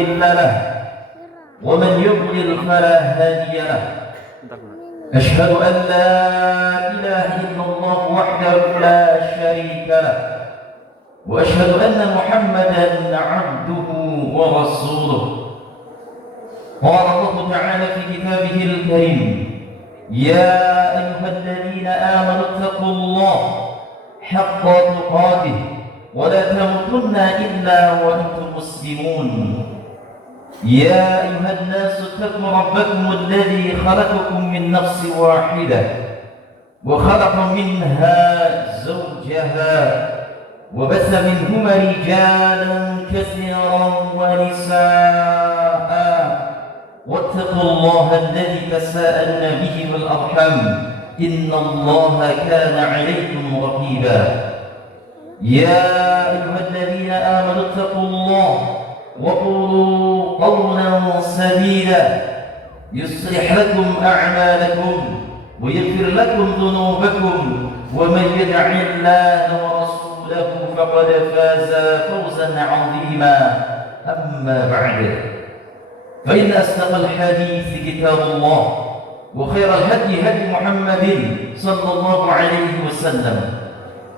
مضل له ومن يضلل فلا هادي له. أشهد أن لا إله إلا الله وحده لا شريك له، وأشهد أن محمدا عبده ورسوله. قال الله تعالى في كتابه الكريم: يا أيها الذين آمنوا اتقوا الله حق تقاته ولا تموتن إلا وأنتم مسلمون. يا أيها الناس اتقوا ربكم الذي خلقكم من نفس واحدة وخلق منها زوجها وبث منهما رجالا كثيرا ونساء واتقوا الله الذي تساءلون به والأرحام إن الله كان عليكم رقيبا. يا أيها الذين آمنوا اتقوا الله وقولوا قولا سديدا يصلح لكم أعمالكم ويغفر لكم ذنوبكم، ومن يطع الله ورسوله فقد فاز فوزا عظيما. أما بعد، فإن أصدق الحديث كتاب الله، وخير الهدي هدي محمد صلى الله عليه وسلم،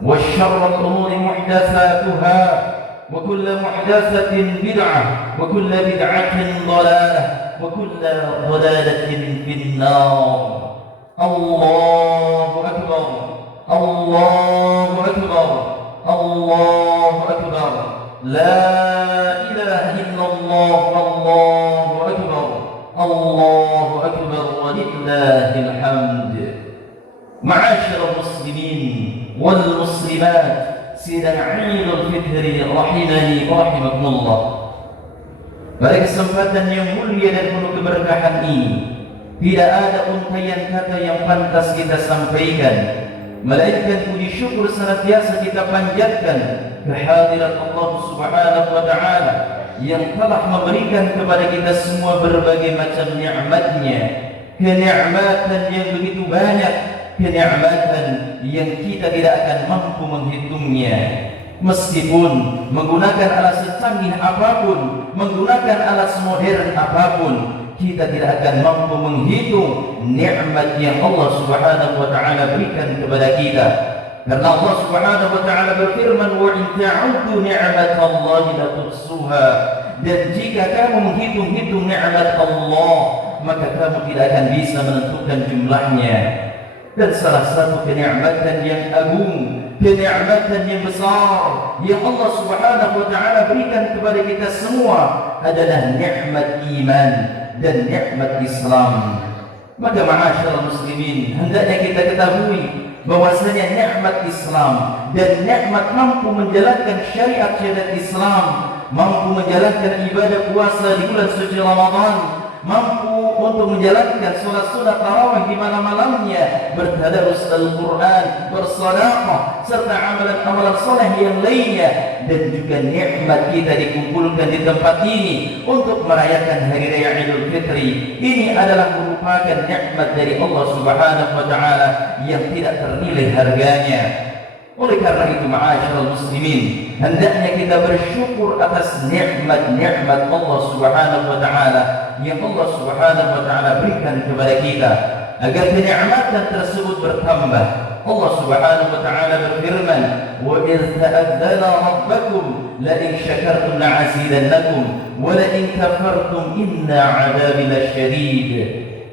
وشر الأمور محدثاتها، وكل محدثة بدعة، وكل بدعة ضلالة، وكل ضلالة في النار. الله أكبر، الله أكبر، الله أكبر، لا إله إلا الله، الله أكبر، الله أكبر ولله الحمد. معاشر المسلمين والmuslimat, sidang Idul Fitri rahimani wa rahimakumullah. Pada kesempatan yang mulia dan penuh keberkahan ini, tidak ada untaian kata yang pantas kita sampaikan, melainkan puji syukur senantiasa kita panjatkan kehadirat Allah Subhanahu wa taala yang telah memberikan kepada kita semua berbagai macam nikmat-Nya, kenikmatan yang begitu banyak, kenikmatan yang kita tidak akan mampu menghitungnya. Meskipun menggunakan alat secanggih apapun, menggunakan alat modern apapun, kita tidak akan mampu menghitung nikmat yang Allah Subhanahu wa taala berikan kepada kita. Karena Allah Subhanahu wa taala berfirman, "Wa in ta'uddu ni'matallahi la tuhsuha." Dan jika kamu menghitung-hitung nikmat Allah, maka kamu tidak akan bisa menentukan jumlahnya. Dan salah satu kenikmatan yang agung, kenikmatan yang besar yang Allah Subhanahu wa taala berikan kepada kita semua adalah nikmat iman dan nikmat Islam. Maka ma'asyiral muslimin, hendaknya kita ketahui bahwasanya nikmat Islam dan nikmat mampu menjalankan syariat-syariat Islam, mampu menjalankan ibadah puasa di bulan suci Ramadan, mampu untuk menjalankan sholat sunat tarawih di malam-malamnya, bertadarus Al-Quran, bersedekah, serta amalan-amalan saleh yang lainnya. Dan juga nikmat kita dikumpulkan di tempat ini untuk merayakan hari raya Idul Fitri. Ini adalah merupakan nikmat dari Allah Subhanahu wa taala yang tidak ternilai harganya. Oleh karena itu, ma'asyiral muslimin, hendaknya kita bersyukur atas nikmat-nikmat Allah Subhanahu wa taala yang Allah Subhanahu wa taala berikan kepada kita, agar kenikmatan tersebut bertambah. Allah Subhanahu wa taala berfirman, "Wa idz ta'adzana rabbakum la in syakartum la'azidannakum wa la in kafartum inna 'adzabi lasyadid."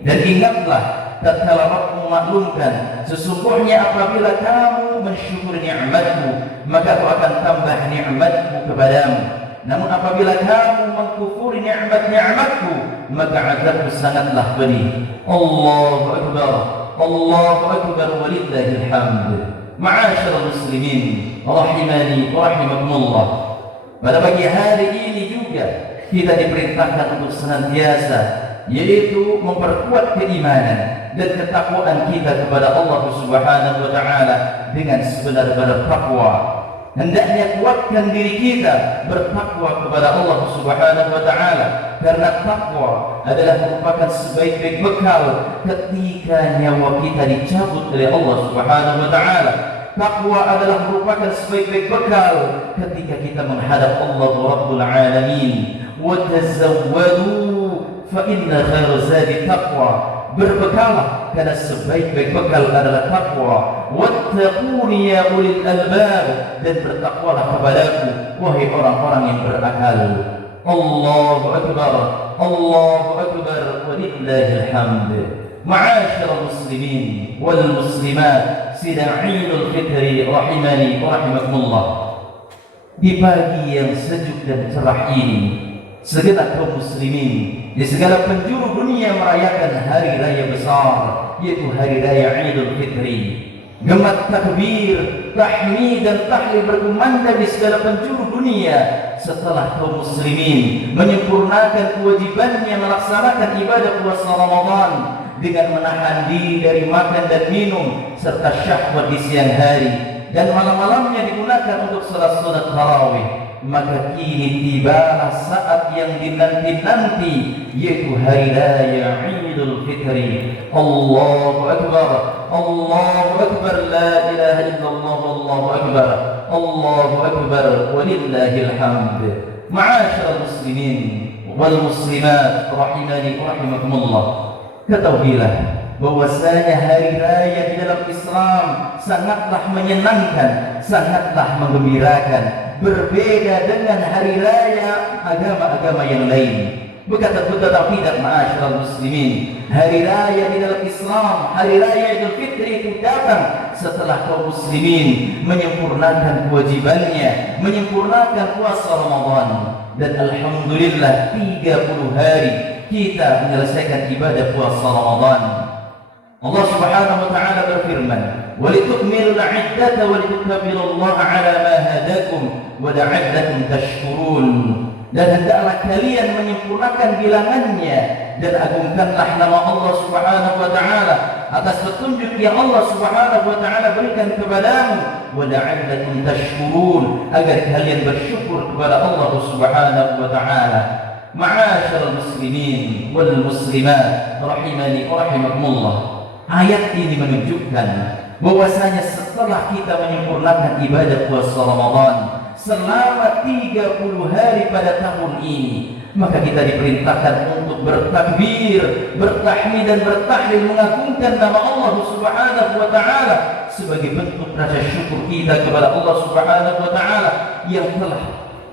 Dan ingatlah tatkala Rabbmu maklumkan, sesungguhnya apabila kamu mensyukuri nikmatmu, maka aku akan tambah nikmatku kepadamu. Namun apabila kamu mengkufuri nikmat-nikmatku, maka azabku sangatlah pedih. Allahu akbar, Allahu akbar walillahil hamd. Ma'asyiral muslimin rahimani wa rahimakumullah. Pada pagi hari ini juga kita diperintahkan untuk senantiasa, yaitu memperkuat keimanan dan ketakwaan kita kepada Allah Subhanahu wa taala dengan sebenar-benar takwa. Hendaknya kuatkan diri kita bertakwa kepada Allah Subhanahu wa taala, karena takwa adalah merupakan sebaik-baik bekal ketika nyawa kita dicabut oleh Allah Subhanahu wa taala. Takwa adalah merupakan sebaik-baik bekal ketika kita menghadap Allah Rabbul Alamin. wa tazawwadu fa inna khairaz zadi taqwa. Berbekalah karena sebaik-baik bekal adalah takwa. Wattaquni ya ulil albab, dan bertakwalah kepadaku wahai orang-orang yang berakal. Allahu akbar, Allahu akbar, walillahil hamd. Ma'asyiral muslimin wal muslimat, sidang Idul Fitri rahimani wa rahimakumullah. Di pagi yang sejuk dan cerah ini, segenap kaum muslimin di segala penjuru dunia merayakan hari raya besar, yaitu hari raya Idul Fitri. Gemat takbir, tahmid dan tahlil berkumandang di segala penjuru dunia setelah kaum muslimin menyempurnakan kewajibannya melaksanakan ibadah puasa Ramadan dengan menahan diri dari makan dan minum serta syahwat di siang hari, dan malam-malamnya digunakan untuk salat sunat tarawih. Maka kini tibalah saat yang dinanti-nanti, yaitu hari raya Idul Fitri. Allahu akbar, Allahu akbar, la ilaha illallah, Allahu akbar, Allahu akbar, walillahil hamd. Ma'asyiral muslimin wal muslimat rahimani wa rahimakumullah. Ketahuilah bahwasanya hari raya di dalam Islam sangatlah menyenangkan, sangatlah menggembirakan, berbeda dengan hari raya agama-agama yang lain. Betul tidak, ma'asyiral muslimin, hari raya di dalam Islam, hari raya Idul Fitri itu datang setelah kaum muslimin menyempurnakan kewajibannya, menyempurnakan puasa Ramadan. Dan alhamdulillah 30 hari kita menyelesaikan ibadah puasa Ramadan. Allah Subhanahu wa taala berfirman, "Walitukmilul 'iddata walitukabbirullaha 'ala ma hadakum wa la'allakum tashkurun." Dan hendaklah kalian menyempurnakan bilangannya dan agungkanlah nama Allah Subhanahu wa taala atas petunjuk yang Allah Subhanahu wa taala berikan kepadamu, wa la'allakum tashkurun, agar kalian bersyukur kepada Allah Subhanahu wa taala. Ma'asyiral muslimin wal muslimat rahimani wa rahimakumullah. Ayat ini menunjukkan bahwasanya setelah kita menyempurnakan ibadah puasa Ramadan selama 30 hari pada tahun ini, maka kita diperintahkan untuk bertakbir, bertahmid dan bertahlil mengagungkan nama Allah Subhanahu wa taala sebagai bentuk rasa syukur kita kepada Allah Subhanahu wa taala yang telah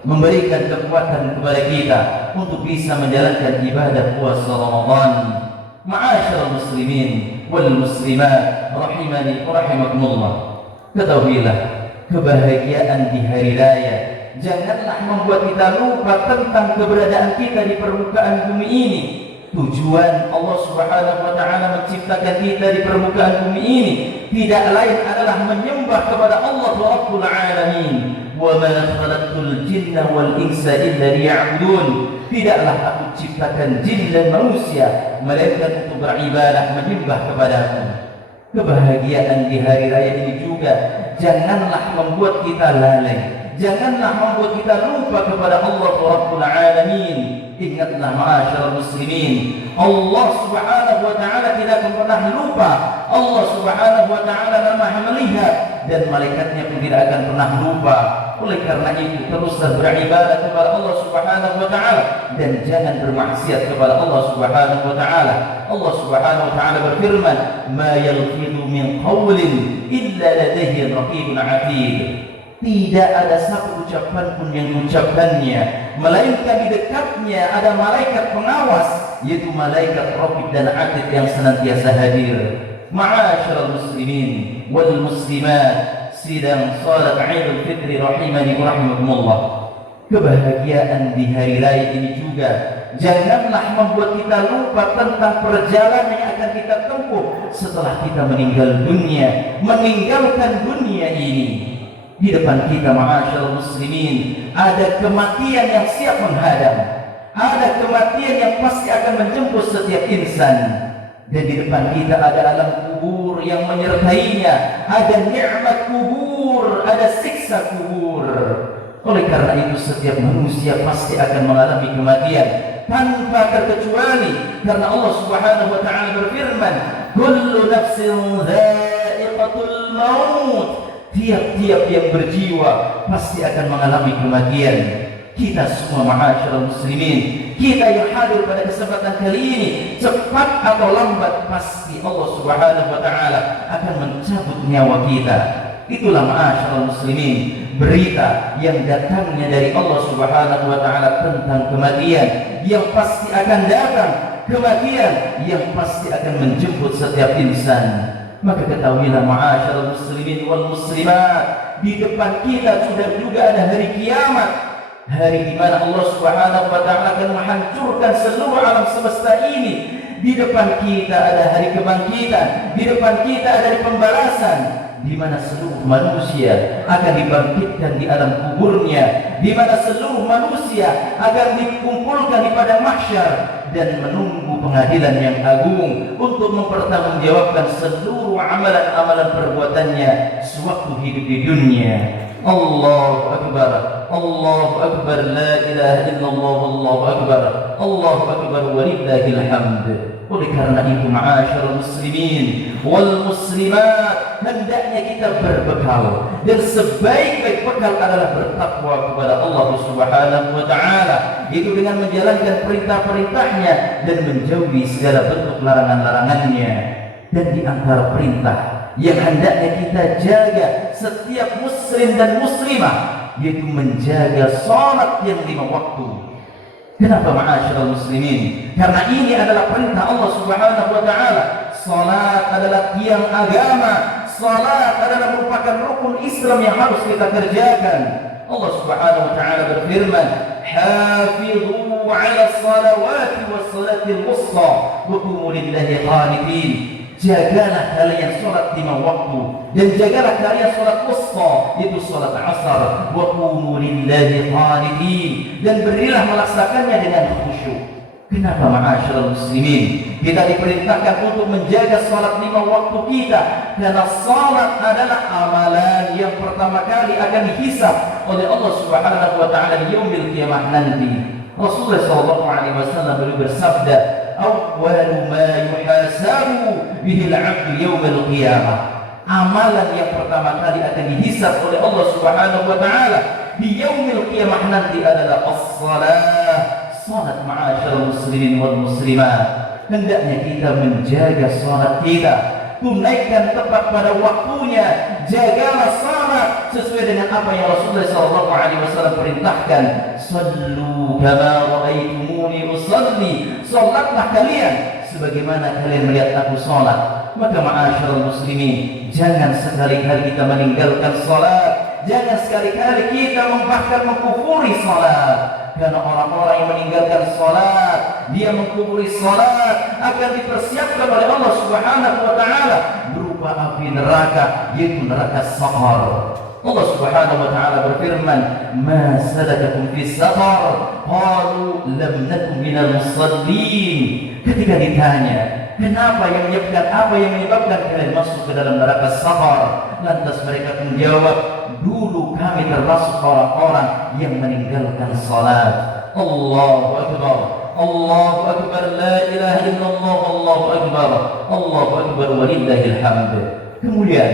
memberikan kekuatan kepada kita untuk bisa menjalankan ibadah puasa Ramadan. Ma'asyiral muslimin wal muslimat rahimani wa rahimakumullah. Ketahuilah, kebahagiaan di hari raya janganlah membuat kita lupa tentang keberadaan kita di permukaan bumi ini. Tujuan Allah Subhanahu wa taala menciptakan kita di permukaan bumi ini tidak lain adalah menyembah kepada Allah Rabbul Alamin. Wa ma khalaqtul jinna wal insa illa liya'budun. Tidaklah aku ciptakan jin dan manusia melainkan untuk beribadah, menyembah kepadaku. Kebahagiaan di hari raya ini juga janganlah membuat kita lalai, janganlah membuat kita lupa kepada Allah Rabbul Alamin. Ingatlah ma'asyiral muslimin, Allah Subhanahu wa taala tidak akan pernah lupa. Allah Subhanahu wa taala Maha melihat dan malaikatnya pun tidak akan pernah lupa. Oleh karena itu teruslah beribadah kepada Allah Subhanahu wa taala dan jangan bermaksiat kepada Allah Subhanahu wa taala. Allah Subhanahu wa taala berfirman, "Ma yalfidu min qawlin illa ladayhi raqibun 'atid." Tidak ada satu ucapan pun yang diucapkannya melainkan di dekatnya ada malaikat pengawas, yaitu malaikat Raqib dan Atid yang senantiasa hadir. Ma'asyiral muslimin wal muslimat, sidang salat Idul Fitri rahimani wa rahimakumullah. Kebahagiaan di hari raya ini juga janganlah membuat kita lupa tentang perjalanan yang akan kita tempuh setelah kita meninggal dunia, meninggalkan dunia ini. Di depan kita, ma'asyiral muslimin, ada kematian yang siap menghadang, ada kematian yang pasti akan menjemput setiap insan. Dan di depan kita ada alam kubur yang menyertainya, ada nikmat kubur, ada siksa kubur. Oleh karena itu setiap manusia pasti akan mengalami kematian tanpa terkecuali, karena Allah Subhanahu wa taala berfirman, "Kullu nafsin dha'iqatul maut." Tiap-tiap yang berjiwa pasti akan mengalami kematian. Kita semua ma'asyiral muslimin, kita yang hadir pada kesempatan kali ini, cepat atau lambat pasti Allah Subhanahu wa taala akan mencabut nyawa kita. Itulah ma'asyiral muslimin, berita yang datangnya dari Allah Subhanahu wa taala tentang kematian yang pasti akan datang, kematian yang pasti akan menjemput setiap insan. Maka ketahuilah ma'asyiral muslimin wal muslimat, di depan kita sudah juga ada hari kiamat, hari di mana Allah Subhanahu wa taala akan menghancurkan seluruh alam semesta ini. Di depan kita ada hari kebangkitan, di depan kita ada hari pembalasan, di mana seluruh manusia akan dibangkitkan di alam kuburnya, di mana seluruh manusia akan dikumpulkan di padang mahsyar dan menunggu pengadilan yang agung untuk mempertanggungjawabkan seluruh amalan-amalan perbuatannya sewaktu hidup di dunia. Allahu akbar, Allahu akbar, la ilaha illallah, Allahu akbar, Allahu akbar, walillahil hamd. Oleh karena itu ma'asyiral muslimin wal muslimat, hendaknya kita berbekal, dan sebaik-baik bekal adalah bertakwa kepada Allah Subhanahu wa taala, itu dengan menjalankan perintah-perintahnya dan menjauhi segala bentuk larangan-larangannya. Dan di antara perintah yang hendaknya kita jaga setiap muslim dan muslimah, yaitu menjaga salat yang 5 waktu. Kenapa ma'asyiral muslimin? Karena ini adalah perintah Allah Subhanahu wa taala. Salat adalah tiang agama, salat adalah merupakan rukun Islam yang harus kita kerjakan. Allah Subhanahu wa taala berfirman, "Hafidhu 'ala salawati was salatil wusta wa qumu lillahi qanitin." Jagalah kalian salat 5 waktu, dan jagalah kalian salat wusta, itu salat asar, wa qumu lillahi qanitin, dan berilah melaksanakannya dengan khusyuk. Kenapa ma'asyiral muslimin kita diperintahkan untuk menjaga salat 5 waktu kita? Karena salat adalah amalan yang pertama kali akan dihisab oleh Allah Subhanahu wa taala di yaumil qiyamah nanti. Rasulullah sallallahu alaihi wasallam beliau bersabda, "Awwalu ma yuhasabu bihi al-'abdu yaumil qiyamah." Amalan yang pertama kali akan dihisab oleh Allah Subhanahu wa taala di yaumil qiyamah nanti adalah as-shalah. Salat ma'asyiral muslimin wal muslimat. Hendaknya kita menjaga salat kita, tunaikan tepat pada waktunya, jagalah salat sesuai dengan apa yang Rasulullah SAW perintahkan. Sallu kama ra'aitumuni usalli, salatlah kalian sebagaimana kalian melihat aku salat. Maka ma'asyiral muslimin, jangan sekali-kali kita meninggalkan salat, jangan sekali-kali kita bahkan mengkufuri salat. Karena orang-orang yang meninggalkan salat, dia mengkufuri salat, akan dipersiapkan oleh Allah Subhanahu wa taala berupa api neraka, yaitu neraka saqar. Allah Subhanahu wa taala berfirman, "Ma salakakum fis saqar? Qalu lam nakum minal musallin." Ketika ditanya, kenapa yang menyebabkan kalian masuk ke dalam neraka saqar? Lantas mereka menjawab, dulu kami termasuk orang-orang yang meninggalkan salat. Allahu akbar, Allahu akbar, la ilaha illallah, Allahu akbar, Allahu akbar, walillahil hamd. Kemudian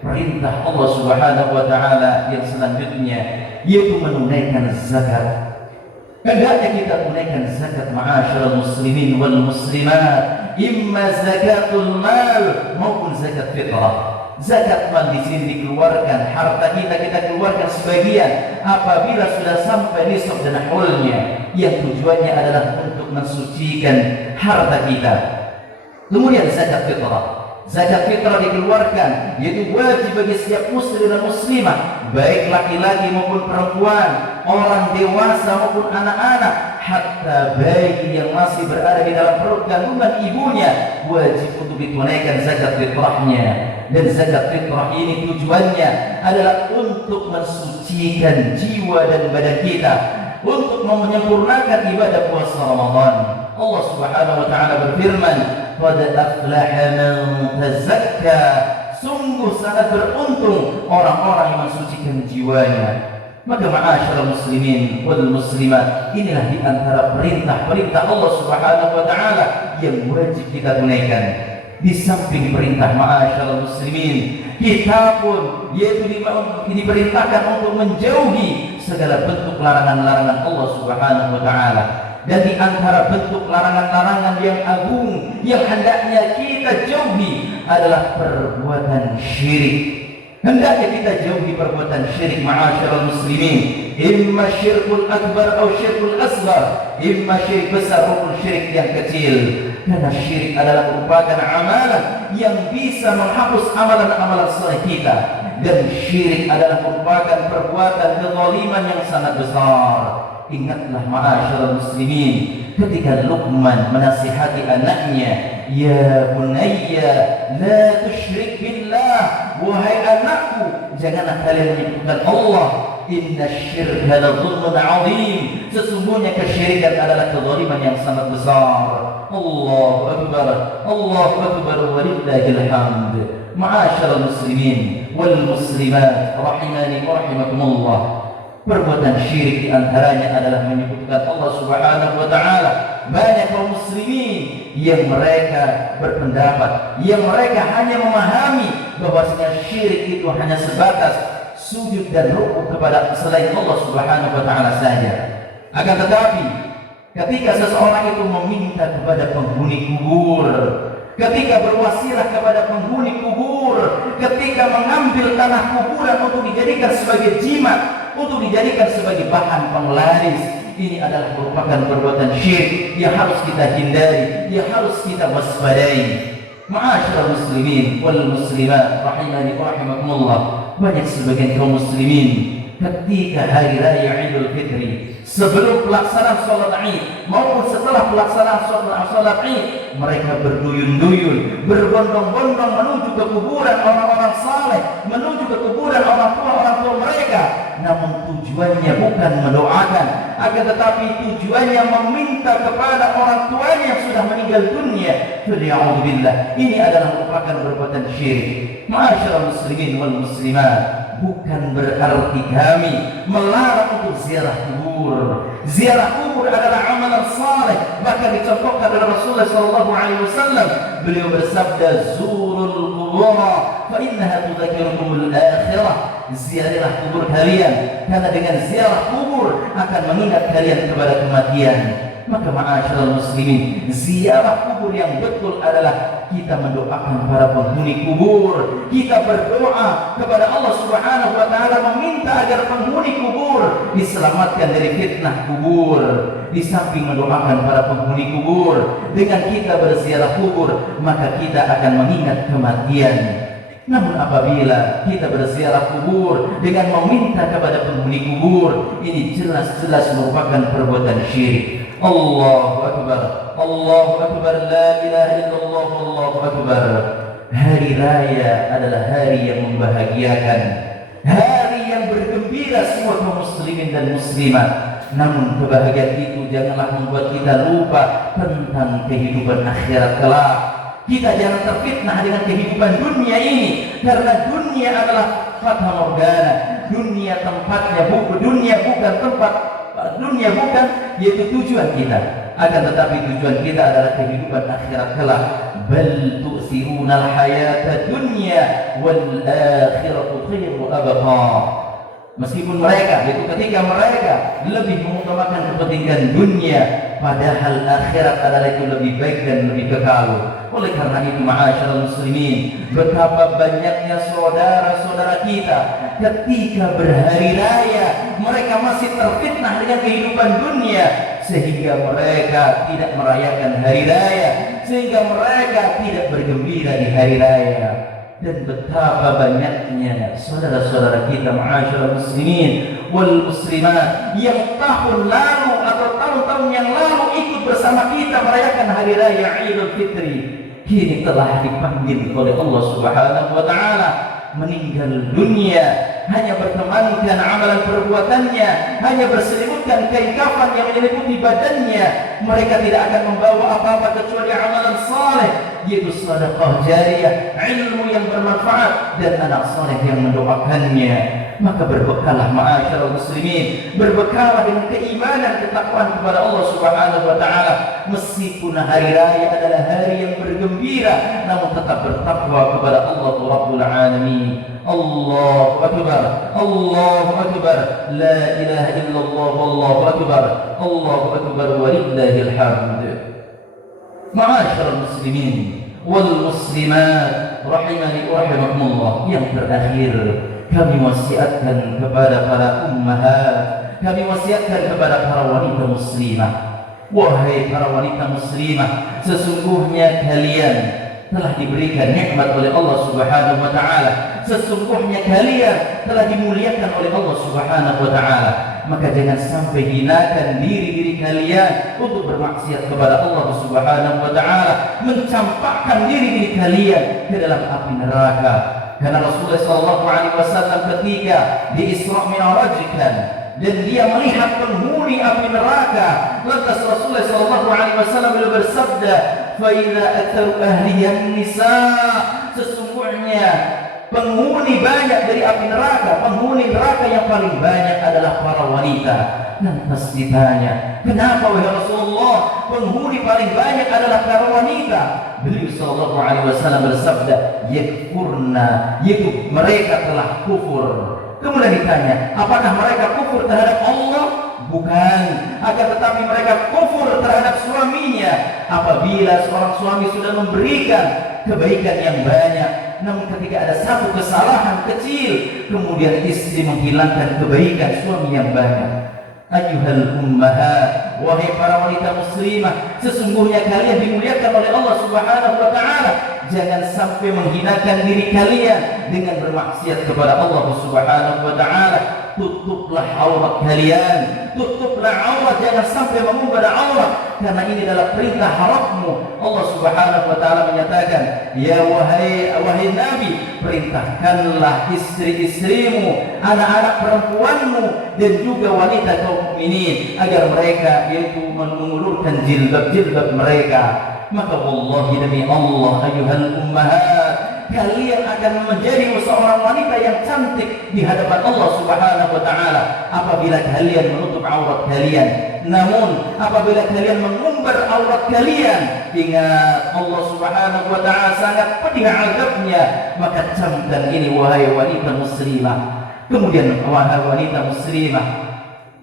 perintah Allah Subhanahu wa taala yang selanjutnya, yaitu menunaikan zakat. Hendaknya kita tunaikan zakat ma'asyiral muslimin wal muslimat, imma zakatul mal maupun zakat fitrah. Zakat mal di sini dikeluarkan, harta kita keluarkan sebagian apabila sudah sampai nisab dan haulnya, yang tujuannya adalah untuk mensucikan harta kita. Kemudian zakat fitrah. Zakat fitrah dikeluarkan, yaitu wajib bagi setiap muslim dan muslimah, baik laki-laki maupun perempuan, orang dewasa maupun anak-anak, hatta bayi yang masih berada di dalam perut kandungan ibunya, wajib untuk ditunaikan zakat fitrahnya. Dan zakat fitrah ini tujuannya adalah untuk mensucikan jiwa dan badan kita, untuk menyempurnakan ibadah puasa Ramadan. Allah Subhanahu wa taala berfirman, "Qad aflaha man tazakka." Sungguh sangat beruntung orang-orang yang mensucikan jiwanya. Maka ma'asyiral muslimin wal muslimat, inilah di antara perintah-perintah Allah Subhanahu wa taala yang wajib kita tunaikan. Di samping perintah ma'asyiral muslimin, kita pun yaitu diperintahkan untuk menjauhi segala bentuk larangan-larangan Allah Subhanahu wa taala. Dan di antara bentuk larangan-larangan yang agung yang hendaknya kita jauhi adalah perbuatan syirik. Hendaknya kita jauhi perbuatan syirik, ma'asyiral muslimin. Imma syirkul akbar atau syirkul asghar, imma syirik besar maupun syirik yang kecil. Karena syirik adalah merupakan amalan yang bisa menghapus amalan-amalan saleh kita, dan syirik adalah merupakan perbuatan kezaliman yang sangat besar. Ingatlah ma'asyiral muslimin, ketika Luqman menasihati anaknya, ya bunayya la tusyrik billah, wahai anakku, janganlah kalian menyekutukan Allah. Inna syirka la zulmun azim, sesungguhnya kesyirikan adalah kezaliman yang sangat besar. Allahu akbar, Allahu akbar, walillahil hamd. Ma'asyiral muslimin wal muslimat rahimani wa rahimakumullah, perbuatan syirik diantaranya adalah menyekutukan Allah Subhanahu wa taala. Banyak kaum muslimin yang mereka berpendapat, yang mereka hanya memahami bahwasanya syirik itu hanya sebatas sujud dan rukuk kepada selain Allah Subhanahu wa taala saja. Akan tetapi ketika seseorang itu meminta kepada penghuni kubur, ketika berwasilah kepada penghuni kubur, ketika mengambil tanah kuburan untuk dijadikan sebagai jimat, untuk dijadikan sebagai bahan penglaris, ini adalah merupakan perbuatan syirik yang harus kita hindari, yang harus kita waspadai. Ma'asyiral muslimin wal muslimat rahimani wa rahimakumullah, banyak sebagian kaum muslimin ketika hari raya Idul Fitri, sebelum pelaksanaan sholat Id maupun setelah pelaksanaan sholat Id, mereka berduyun-duyun, berbondong-bondong menuju ke kuburan orang-orang saleh, menuju ke kuburan orang tua mereka. Namun tujuannya bukan mendoakan, akan tetapi tujuannya meminta kepada orang tuanya yang sudah meninggal dunia. Fali'udzubillah, ini adalah merupakan perbuatan syirik. Ma'asyiral muslimin wal muslimat, bukan berarti kami melarang untuk ziarah kubur. Ziarah kubur adalah amalan saleh, bahkan dicontohkan oleh Rasulullah SAW. Beliau bersabda, zurul qubur fa innaha tudzakirukumul akhirah. Ziarahlah kubur kalian, karena dengan ziarah kubur akan mengingat kalian kepada kematian. Maka ma'asyiral muslimin, ziarah kubur yang betul adalah kita mendoakan para penghuni kubur. Kita berdoa kepada Allah Subhanahu wa taala, meminta agar penghuni kubur diselamatkan dari fitnah kubur. Di samping mendoakan para penghuni kubur, dengan kita berziarah kubur, maka kita akan mengingat kematian. Namun apabila kita berziarah kubur dengan meminta kepada penghuni kubur, ini jelas-jelas merupakan perbuatan syirik. Allahu akbar, Allahu akbar, la ilaha illallah, Allahu akbar. Hari raya adalah hari yang membahagiakan, hari yang bergembira semua kaum muslimin dan muslimat. Namun kebahagiaan itu janganlah membuat kita lupa tentang kehidupan akhirat kelak. Kita jangan terfitnah dengan kehidupan dunia ini, karena dunia adalah fata morgana. Dunia tempatnya dunia bukan tempat, dunia bukan yaitu tujuan kita. Akan tetapi tujuan kita adalah kehidupan akhirat kelak. Bal tu'thirunal hayata dunya wal akhiratu khairu abqa. Meskipun mereka, yaitu ketika mereka lebih mengutamakan kepentingan dunia, padahal akhirat adalah itu lebih baik dan lebih kekal. Oleh karena itu, ma'asyiral muslimin, betapa banyaknya saudara-saudara kita ketika berhari raya mereka masih terfitnah dengan kehidupan dunia, sehingga mereka tidak merayakan hari raya, sehingga mereka tidak bergembira di hari raya. Dan betapa banyaknya saudara-saudara kita, ma'asyiral muslimin wal muslimat, yang tahun lalu atau tahun-tahun yang lalu ikut bersama kita merayakan hari raya Idul Fitri, kini telah dipanggil oleh Allah Subhanahu wa taala meninggal dunia, hanya bertemankan amalan perbuatannya, hanya berselimutkan kain kafan yang menyelimuti badannya. Mereka tidak akan membawa apa-apa kecuali amalan saleh, yaitu sedekah jariyah, ilmu yang bermanfaat, dan anak saleh yang mendoakannya. Maka berbekallah ma'asyiral muslimin, berbekalah dengan keimanan, ketakwaan kepada Allah Subhanahu wa taala, meskipun hari raya adalah hari yang bergembira, namun tetap bertakwa kepada Allah Rabbul Alamin. Allahu Akbar, Allahu Akbar, la ilaha illallah, wallahu akbar, Allahu Akbar, walillahil hamd. Ma'asyiral muslimin wal muslimat rahimani wa rahimakumullah. Yang terakhir, kami wasiatkan kepada para ummahat, kami wasiatkan kepada para wanita muslimah. Wahai para wanita muslimah, sesungguhnya kalian telah diberikan nikmat oleh Allah Subhanahu wa taala. Sesungguhnya kalian telah dimuliakan oleh Allah Subhanahu wa taala. Maka jangan sampai hinakan diri-diri kalian untuk bermaksiat kepada Allah Subhanahu wa taala, mencampakkan diri-diri kalian ke dalam api neraka. Karena Rasulullah sallallahu alaihi wasallam ketika di Isra Mi'rajkan dan dia melihat penghuni api neraka, lantas Rasulullah sallallahu alaihi wasallam beliau bersabda, "Fa idza aktsaru ahliyan nisa", sesungguhnya penghuni banyak dari api neraka, penghuni neraka yang paling banyak adalah para wanita. Lantas ditanya, kenapa wahai Rasulullah penghuni paling banyak adalah para wanita? Beliau sallallahu alaihi wasallam bersabda, yakfurna, yaitu mereka telah kufur. Kemudian ditanya, apakah mereka kufur terhadap Allah? Bukan, akan tetapi mereka kufur terhadap suaminya. Apabila seorang suami sudah memberikan kebaikan yang banyak, namun ketika ada satu kesalahan kecil, kemudian istri menghilangkan kebaikan suami yang banyak. Ayyuhal ummahat, wahai para wanita muslimah, sesungguhnya kalian dimuliakan oleh Allah Subhanahu wa taala. Jangan sampai menghinakan diri kalian dengan bermaksiat kepada Allah Subhanahu wa taala. Tutuplah aurat kalian, tutuplah aurat, jangan sampai mengumbar aurat, karena ini adalah perintah harammu. Allah Subhanahu wa taala menyatakan, ya wahai Nabi, perintahkanlah istri-istrimu, anak-anak perempuanmu, dan juga wanita kaum mukminin agar mereka yaitu mengulurkan jilbab-jilbab mereka. Maka wallahi demi Allah, ayyuhal ummahat, kalian akan menjadi seorang wanita yang cantik di hadapan Allah Subhanahu wa taala apabila kalian menutup aurat kalian. Namun apabila kalian mengumbar aurat kalian, ingat Allah Subhanahu wa taala sangat pedih azabnya. Maka camkan ini wahai wanita muslimah. Kemudian wahai wanita muslimah,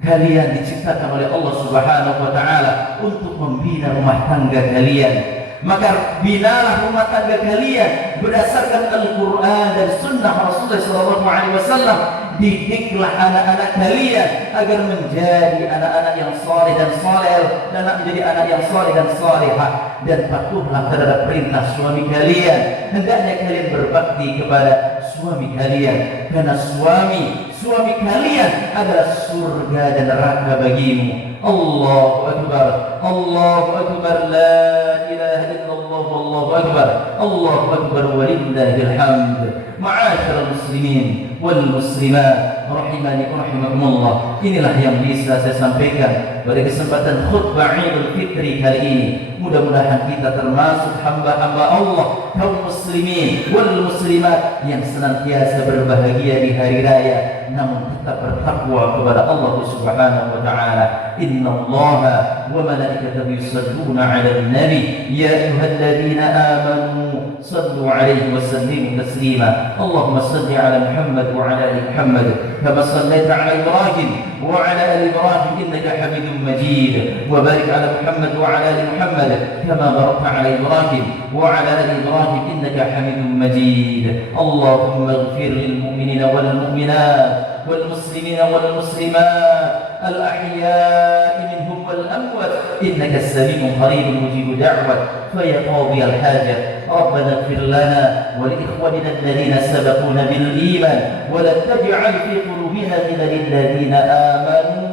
kalian diciptakan oleh Allah Subhanahu wa taala untuk membina rumah tangga kalian. Maka binalah rumah tangga kalian berdasarkan Al-Quran dan Sunnah Rasulullah SAW. Didiklah anak-anak kalian agar menjadi anak-anak yang saleh dan saleh, dan menjadi anak yang saleh dan salihah, dan patuhlah terhadap perintah suami kalian. Hendaknya kalian berbakti kepada suami kalian, karena suami kalian adalah surga dan neraka bagimu. Allahu Akbar, Allahu Akbar, la ilaha illallah, wallahu akbar, Allahu Akbar, walillahil hamd. Ma'asyiral muslimin wal muslimat rahimani wa rahimakumullah. Inilah yang bisa saya sampaikan pada kesempatan khutbah Idul Fitri kali ini. Mudah-mudahan kita termasuk hamba-hamba Allah, kaum muslimin wal muslimat yang senantiasa berbahagia di hari raya, namun tetap bertakwa kepada Allah Subhanahu wa taala. Innallaha wa malaikatahu yusalluna 'alan nabi ya ayyuhalladzina amanu sallu 'alaihi wa sallimu taslima. Allahumma salli 'ala Muhammad wa 'ala ali Muhammad kama sallaita 'ala Ibrahim wa 'ala ali Ibrahim innaka Hamidum Majid. Wa barik 'ala Muhammad wa 'ala ali Muhammad kama barakta 'ala Ibrahim wa 'ala ali Ibrahim innaka Hamidum Majid. Allahumma ighfir lil mu'minina wal mu'minat والمسلمين والمسلمات الأحياء منهم والأموات إنك السميع قريب مجيب دعوة فيا قاضي الحاجة ربنا اغفر لنا ولإخواننا الذين سبقونا بالإيمان ولا تجعل في قلوبنا غلا للذين آمنوا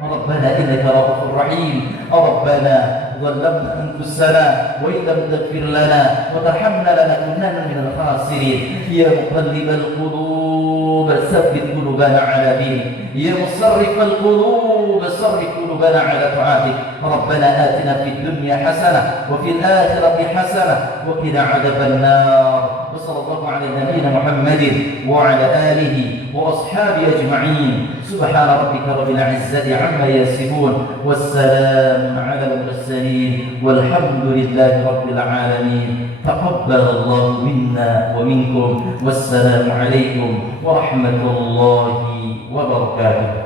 ربنا إنك رؤوف رحيم. ربنا ظلمنا أنفسنا وإن لم تغفر لنا وترحمنا لنكونن من الخاسرين. يا مقلب القلوب ثبت قلوبنا على دينك، يا مصرف القلوب صرف قلوبنا على طاعتك. ربنا آتنا في الدنيا حسنة وفي الآخرة حسنة وقنا عذاب النار. وصلى الله على نبينا محمد وعلى آله وأصحابه أجمعين. سبحان ربك رب العزة عما يصفون والسلام على المرسلين والحمد لله رب العالمين. تقبل الله منا ومنكم والسلام عليكم ورحمة الله وبركاته.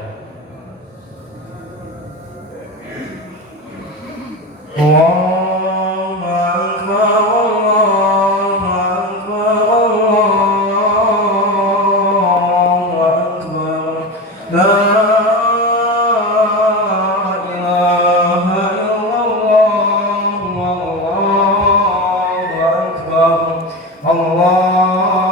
Allah